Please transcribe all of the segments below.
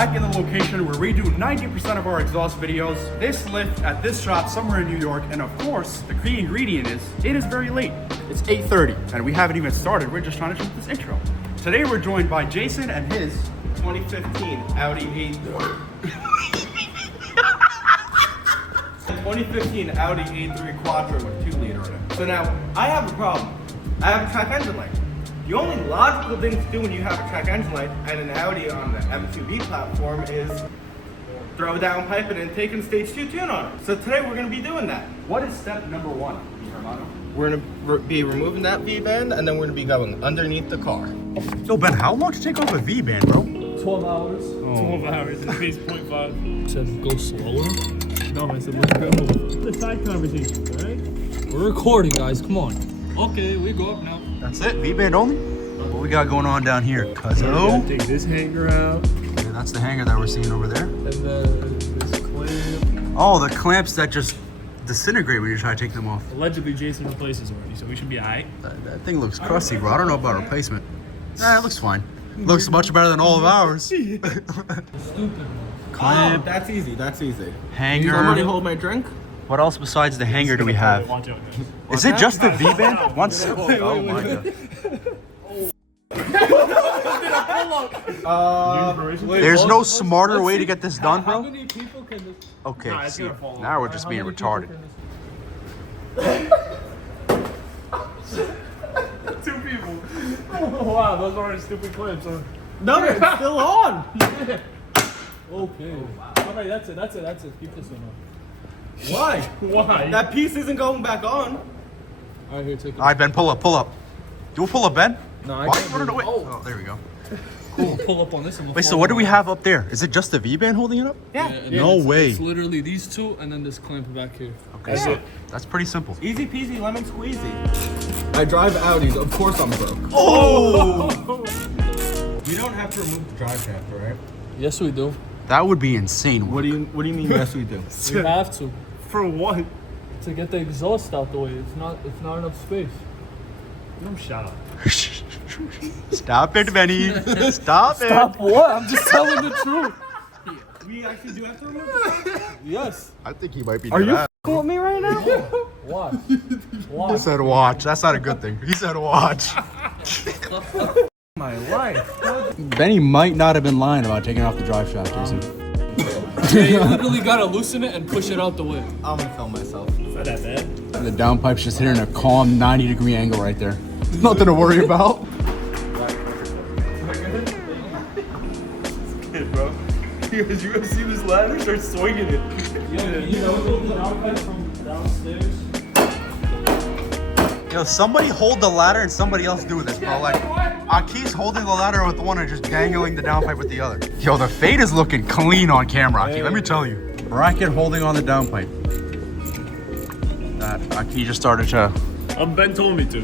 back in the location where we do 90% of our exhaust videos. This lift at this shop somewhere in New York, and of course, the key ingredient is, it is very late. It's 8:30, and we haven't even started. We're just trying to shoot this intro. Today we're joined by Jason and his 2015 Audi A3. 2015 Audi A3 Quattro with 2 liter in it. So now, I have a problem. I have a check engine light. The only logical thing to do when you have a check engine light and an Audi on the M2B platform is throw a downpipe and intake and stage 2 tune on it. So today we're going to be doing that. What is step number 1, Hermano? We're going to be removing that V-band and then we're going to be going underneath the car. Yo, Ben, how long to take off a V-band, bro? 12 hours. Oh. 12 hours. It pays 0.5. Said go slower. No, I said let's go. The side conversation, alright? We're recording, guys. Come on. Okay, we go up now. That's it? V-band only? What we got going on down here, cuzzo? Take this hanger out. Yeah, that's the hanger that we're seeing over there. And then this clamp. Oh, the clamps that just disintegrate when you try to take them off. Allegedly, Jason replaces already, so we should be alright. That thing looks crusty, bro. I don't know about replacement. Nah, it looks fine. Looks much better than all of ours. Stupid. Clamp, That's easy, that's easy. hanger. Somebody hold my drink? What else besides the hanger do we have? Watch out, guys. Is it just the V-band? One second. Oh my god. There's no smarter way to get this done, How bro? many people can this? Okay, Nah, it's see, gonna fall now over. we're just How being many people retarded. can this- 2 people. Wow, those aren't stupid clips. Huh? No, it's still on. Okay. Alright, that's it. Keep this one on. Why? Why? That piece isn't going back on. Alright, here, take it. All right, Ben, pull up. Do a pull up, Ben? No, I Why can't are you running do away? it. Oh, there we go. Cool. Pull up on this and Wait, so what do we have up there? Is it just the V-band holding it up? and No then way. It's literally these two and then this clamp back here. Okay, so that's pretty simple. Easy peasy lemon squeezy. I drive Audis, of course I'm broke. Oh! You don't have to remove the drive shaft, right? Yes, we do. That would be insane. What do you mean yes we do? We have to. For what? To get the exhaust out the way. It's not enough space. No, shut up. Stop it, Benny. Stop it. Stop what? I'm just telling the truth. We actually do have to remove the drive shaft? Yes. I think he might be Are you that. f***ing with me right now? Watch. He Watch. said watch. That's not a good thing. He said watch. My life. Benny might not have been lying about taking off the drive shaft, Jason. Yeah, you literally gotta loosen it and push it out the way. I'm gonna kill myself. Is that bad? The downpipe's just hitting a calm 90-degree angle right there. Nothing to worry about. Bro. Because you ever see this ladder start swinging it. You know the downpipe from downstairs? Yo, somebody hold the ladder and somebody else do this, bro. Like, Aki's holding the ladder with one and just dangling the downpipe with the other. Yo, the fade is looking clean on camera, Aki. Let me tell you. Bracket holding on the downpipe. That Aki just started to. Ben told me to.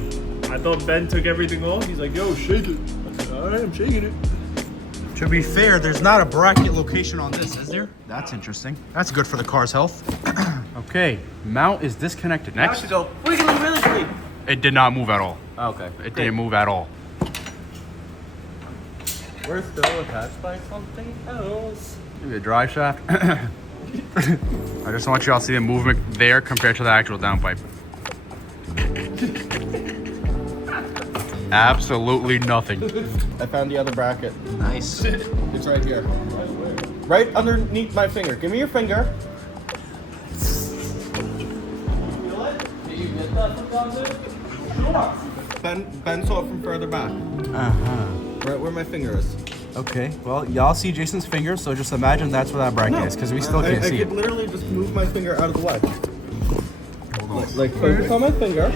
I thought Ben took everything off. He's like, yo, shake it. I said, alright, I'm shaking it. To be fair, there's not a bracket location on this, is there? That's interesting. That's good for the car's health. Okay, mount is disconnected. Now Next. to go wiggly wiggly. It did not move at all. Okay. It didn't move at all. We're still attached by something else. Maybe a drive shaft. I just want y'all to see the movement there compared to the actual downpipe. Absolutely nothing. I found the other bracket. Nice. It's right here. Right underneath my finger. Give me your finger. Did you get that from down there? Ben saw it from further back. Uh-huh. Right where my finger is. Okay, well, y'all see Jason's finger, so just imagine that's where that bracket is, because we still can't see I it. could literally just move my finger out of the way. Like focus on my finger.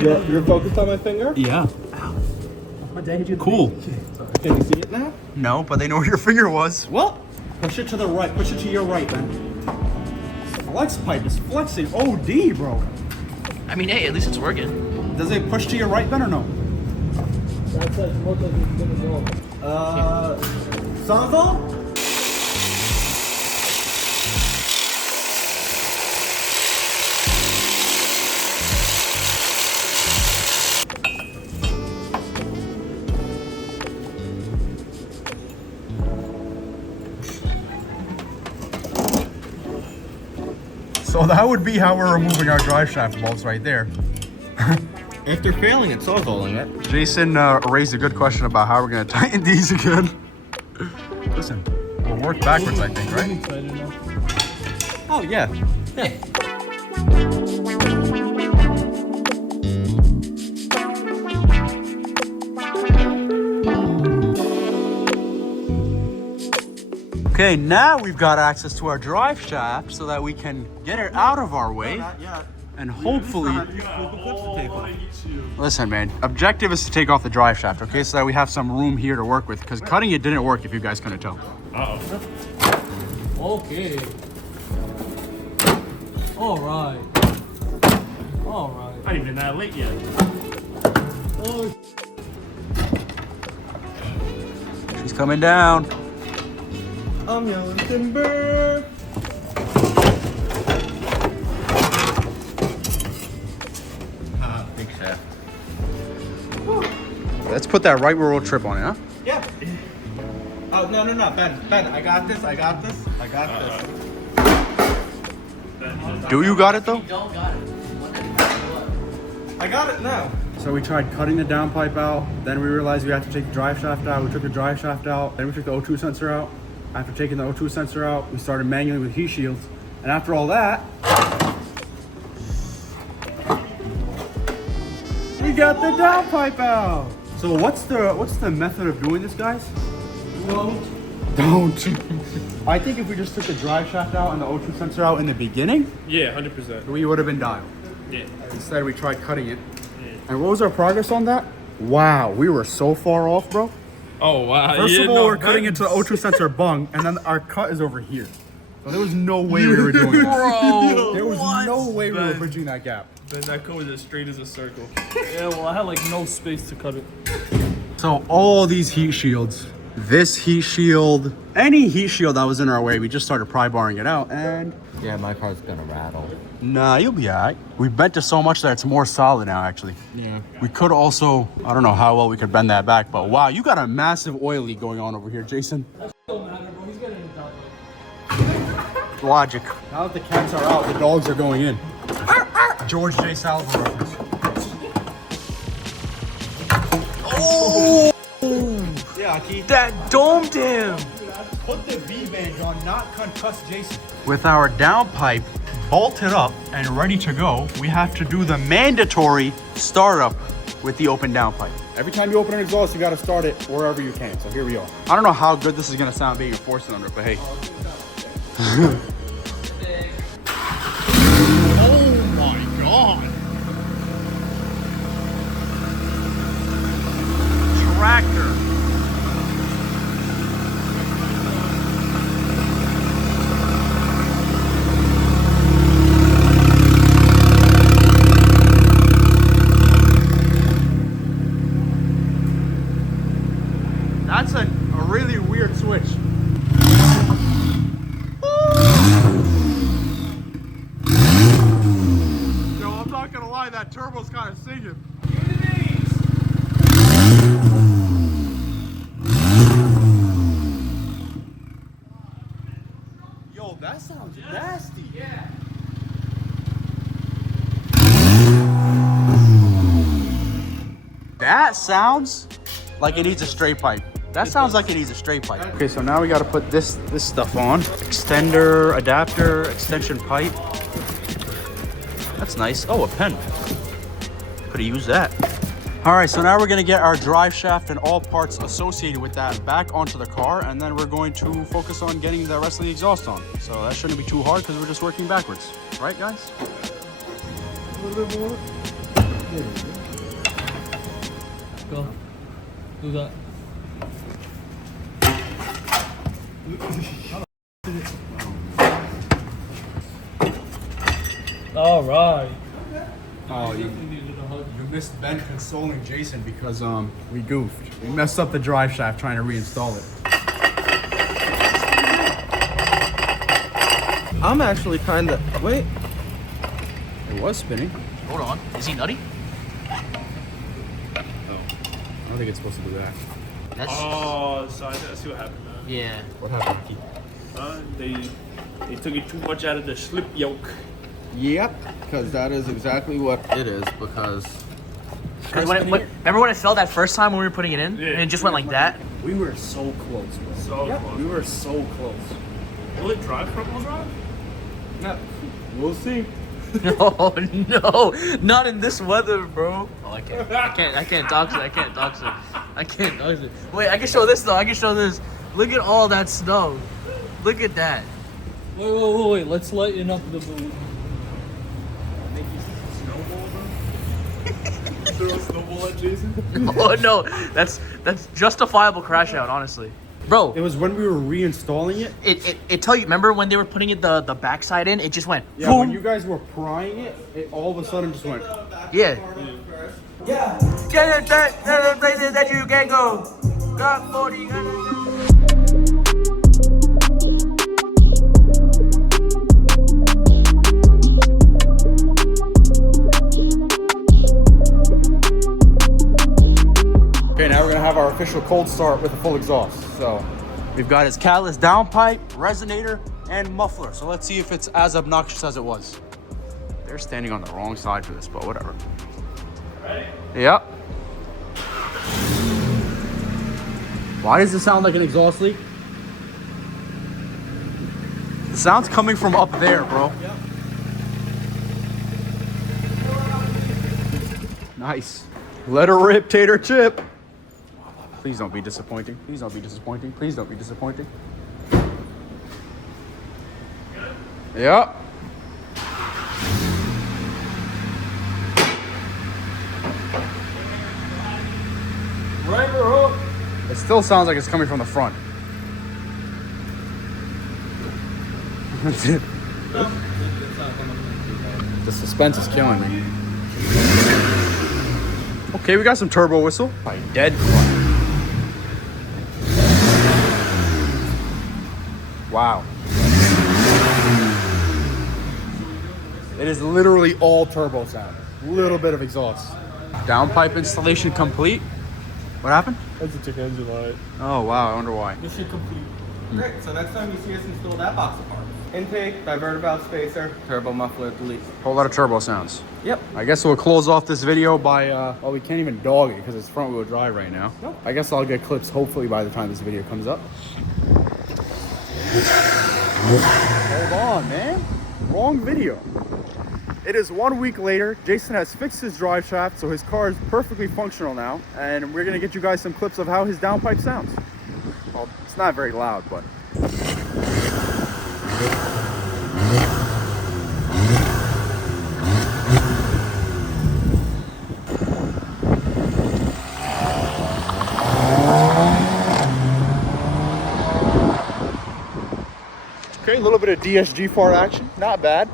You're focused on my finger? Yeah. Cool. Can you see it now? No, but they know where your finger was. Well, push it to the right. Push it to your right, man. Flex pipe is flexing OD, bro. I mean, hey, at least it's working. Does it push to your right then or no? That's as much as it's gonna go. Sanzo? So that would be how we're removing our drive shaft bolts right there. After failing at sawzalling it. Jason raised a good question about how we're gonna tighten these again. Listen, we'll work backwards, I think, right? Oh yeah. Okay, now we've got access to our drive shaft so that we can get it out of our way. Not yet. And hopefully, Oh, listen, man, objective is to take off the drive shaft, okay? So that we have some room here to work with, because cutting it didn't work, if you guys couldn't tell. Okay. All right. Not even that late yet. Oh, She's coming down. I'm yelling timber. Big shaft. Let's put that right rear wheel trip on it, huh? Yeah. Oh no, Ben, I got this. Do you got it though? Don't got it. I got it now. So we tried cutting the downpipe out, then we realized we had to take the drive shaft out. We took the drive shaft out, then we took the O2 sensor out. After taking the O2 sensor out, we started manually with heat shields. And after all that, we got the downpipe out. So what's the method of doing this, guys? Don't. I think if we just took the drive shaft out and the O2 sensor out in the beginning, Yeah, 100%. we would have been dialed. Yeah. Instead, we tried cutting it. And what was our progress on that? Wow, we were so far off, bro. Oh, wow. First of all, we're cutting into the O2 sensor bung, and then our cut is over here. So there was no way we were doing it. Bro, There was no way we were bridging that gap. Then that code was as straight as a circle. yeah, well, I had like no space to cut it. So all these heat shields, this heat shield, any heat shield that was in our way, we just started pry barring it out, and Yeah, my car's gonna rattle. nah, you'll be all right. We bent it so much that it's more solid now, actually. Yeah. We could also, I don't know how well we could bend that back, but wow, you got a massive oil leak going on over here, Jason. Don't matter, bro. He's getting it done. Logic. Now that the cats are out, the dogs are going in. George J. Salvo reference. Oh! Yeah, Keith. That domed him. Put the V-band on, not concuss Jason. With our downpipe bolted up and ready to go, we have to do the mandatory startup with the open downpipe. Every time you open an exhaust, you gotta start it wherever you can. So here we are. I don't know how good this is gonna sound being a 4-cylinder, but hey. Oh my God. Tractor. That's a really weird switch. Yo, I'm not gonna lie, that turbo's kind of singing. Yo, that sounds nasty. Yeah. That sounds like it needs a straight pipe. That sounds like it needs a straight pipe. Okay, so now we got to put this stuff on. Extender, adapter, extension pipe. That's nice. Oh, a pen. Could have used that. All right, so now we're gonna get our drive shaft and all parts associated with that back onto the car, and then we're going to focus on getting the rest of the exhaust on. So that shouldn't be too hard because we're just working backwards. Right, guys? A little bit more. Go. Do that. All right. Oh, you missed Ben consoling Jason because we goofed. We messed up the drive shaft trying to reinstall it. I'm actually kind of wait. It was spinning. Hold on. Is he nutty? I don't think it's supposed to do that. That's Oh, so I see what happened. yeah. What happened, Keith? They took it too much out of the slip yoke. Yep, because that is exactly what it is. Because Remember when it fell that first time when we were putting it in? Yeah. And it just went like that? We were so close, bro. So close. We were so close. Will it drive front wheel drive? no, we'll see. Oh no, not in this weather, bro. Oh, I can't dox it. I can't dox it. Wait, I can show this though. I can show this. Look at all that snow. Look at that. Wait. Let's lighten up the mood. Make you snowball, bro? Throw a snowball at Jason? Oh no, that's justifiable crash out, honestly. Bro, It was when we were reinstalling it. it tell you. Remember when they were putting it the backside in? It just went. Yeah, boom. when you guys were prying it, it all of a sudden just went. Yeah. Get it that places that you can go. Got 40. Okay, now we're gonna have our official cold start with a full exhaust. So we've got his Catless Downpipe, resonator, and muffler. So let's see if it's as obnoxious as it was. They're standing on the wrong side for this, but whatever. Ready? Yep. Why does it sound like an exhaust leak? The sound's coming from up there, bro. Yep. Nice. Let her rip, tater chip. Please don't be disappointing. Please don't be disappointing. Please don't be disappointing. Yep. It still sounds like it's coming from the front. The suspense is killing me. Okay, we got some turbo whistle. By dead quiet. Wow. It is literally all turbo sound. Little bit of exhaust. Downpipe installation complete. What happened? That's a check engine light. Oh wow, I wonder why. Mission complete. Great. So next time you see us install that box of parts: intake, diverter valve spacer, turbo muffler, delete. Whole lot of turbo sounds. Yep. I guess we'll close off this video by, well, we can't even dog it because it's front wheel drive right now. Nope. I guess I'll get clips hopefully by the time this video comes up. Hold on, man. Wrong video. It is 1 week later. Jason has fixed his drive shaft, so his car is perfectly functional now. And we're gonna get you guys some clips of how his downpipe sounds. Well, it's not very loud, but. Okay, a little bit of DSG fart action, not bad.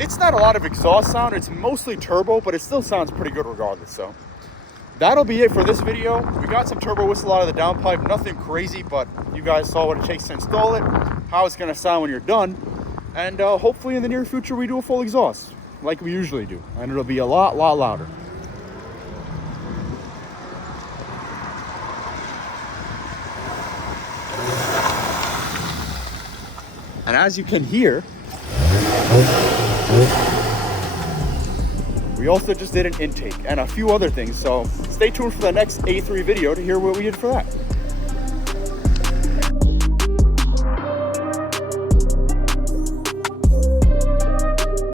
It's not a lot of exhaust sound, it's mostly turbo, but it still sounds pretty good regardless, so. That'll be it for this video. We got some turbo whistle out of the downpipe, nothing crazy, but you guys saw what it takes to install it, how it's gonna sound when you're done, and hopefully in the near future we do a full exhaust, like we usually do, and it'll be a lot louder. And as you can hear, we also just did an intake and a few other things, so stay tuned for the next A3 video to hear what we did for that.